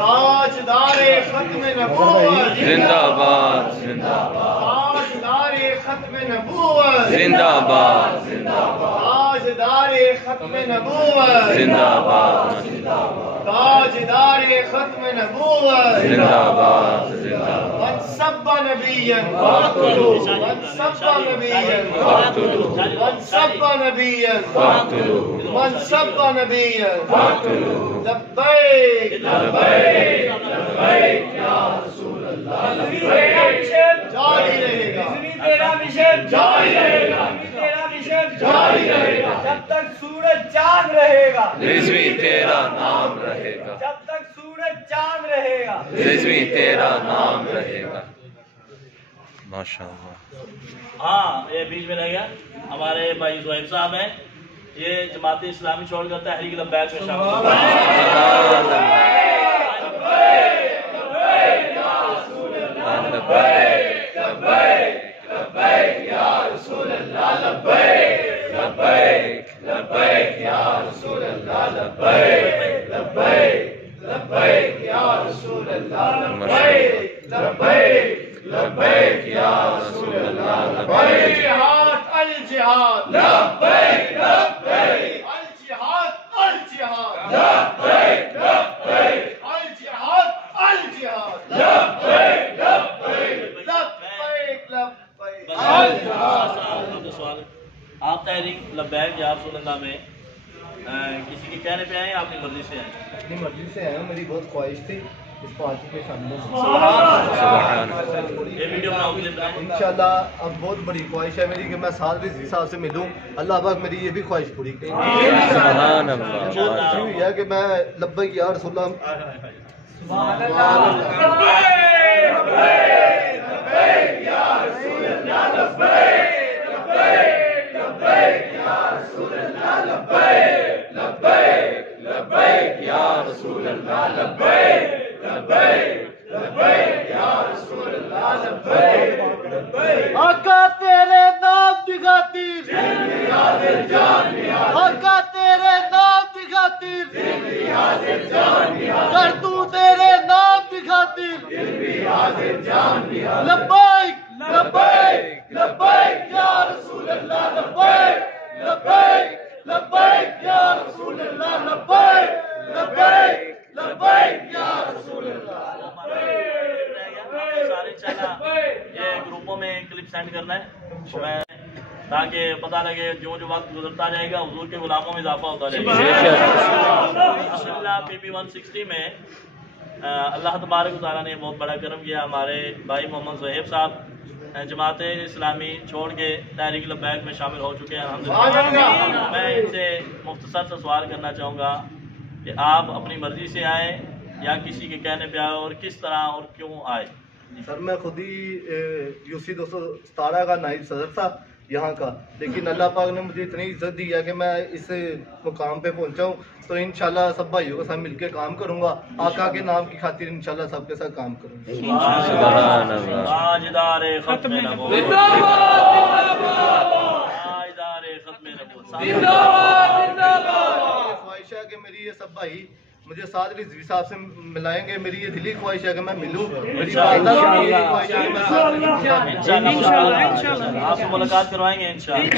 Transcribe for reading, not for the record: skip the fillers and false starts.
ताजदारे खत्म नबूवत जिंदाबाद जिंदाबाद, ताजदारे खत्म नबूवत जिंदाबाद ताजदारे खत्म नबूवत जिंदाबाद, ताजदारे खत्म नबूवत जिंदाबाद जिंदाबाद, मन सब्बा नबिय्यन फाक़तुलू मन सब्बा नबिय्यन फाक़तुलू मन सब्बा नबिय्यन फाक़तुलू मन सब्बा नबिय्यन फाक़तुलू, लब्बैक लब्बैक लब्बैक या रसूल अल्लाह लब्बैक जारी रहेगा तेरा मिशन जारी रहेगा तेरा मिशन जारी रहेगा जब तक सूरज चांद रहेगा, रिज़वी तेरा नाम रहेगा, जब तक सूरज चांद रहेगा। रिज़वी तेरा नाम रहेगा। माशाअल्लाह। हाँ, ये बीच में रह गया। हमारे भाई ज़ुहैब साहब हैं, ये जमात इस्लामी छोड़कर तहरीक लब्बैक में शामिल हो गए। आप तहरीक लब्बैक या रसूलल्लाह में किसी के कहने पे आए या अपनी मर्जी से आए? अपनी मर्जी से आया हूँ, मेरी बहुत ख्वाहिश थी इस पार्टी के शामिल होने ये वीडियो बनाओगे इंशाल्लाह। अब बहुत बड़ी ख्वाहिश है मेरी कि मैं साल रिज़वी साहब से मिलूं। अल्लाह पाक मेरी ये भी ख्वाहिश पूरी करे। सुभान अल्लाह। अच्छी हुई है कि मैं लब्बैक या रसूलल्लाह आका तेरे नाम की खातिर आका तेरे नाम की खातिर कर तू तेरे नाम की खातिर लब्बैक लब्बैक लब्बैक या रसूल अल्लाह लब्बैक लब्बैक लब्बैक या रसूल अल्लाह लब्बैक लब्बैक लब्बैक या रसूल अल्लाह। सारे इंशाल्लाह ये ग्रुपों में क्लिप सेंड करना है तो मैं, ताकि पता लगे जो जो वक्त गुजरता जाएगा हुजूर के गुलामों में इजाफा होता जाएगा। PP 160 में अल्लाह तबारक व तआला ने बहुत बड़ा करम किया। हमारे भाई मोहम्मद ज़ुहैब साहब जमात इस्लामी छोड़ के तहरीक लब्बैक में शामिल हो चुके हैं अल्हम्दुलिल्लाह। मैं इनसे मुख्तसर से सवाल करना चाहूँगा कि आप अपनी मर्जी से आए या किसी के कहने पे आए और किस तरह और क्यों आए? सर मैं खुद ही UC 217 का नाइब सदर था यहाँ का, लेकिन अल्लाह पाक ने मुझे इतनी इज्जत दी है कि मैं इस मुकाम पे पहुँचा हूँ। तो इंशाल्लाह सब भाइयों के साथ मिलकर काम करूँगा, आका के नाम की खातिर इंशाल्लाह सबके साथ काम करूँगा। सुभान अल्लाह। ताजदारे खत्म नबूवत ख्वाहिश है कि मेरी ये सब भाई मुझे साथ रिज़वी साहब से मिलाएंगे। मेरी ये दिली ख्वाहिश है कि मैं मिलूं। मेरी वालिदा की भी यही ख्वाहिश है कि मैं साथ रिज़वी साहब से इंशाल्लाह आपसे मुलाकात करवाएंगे इंशाल्लाह।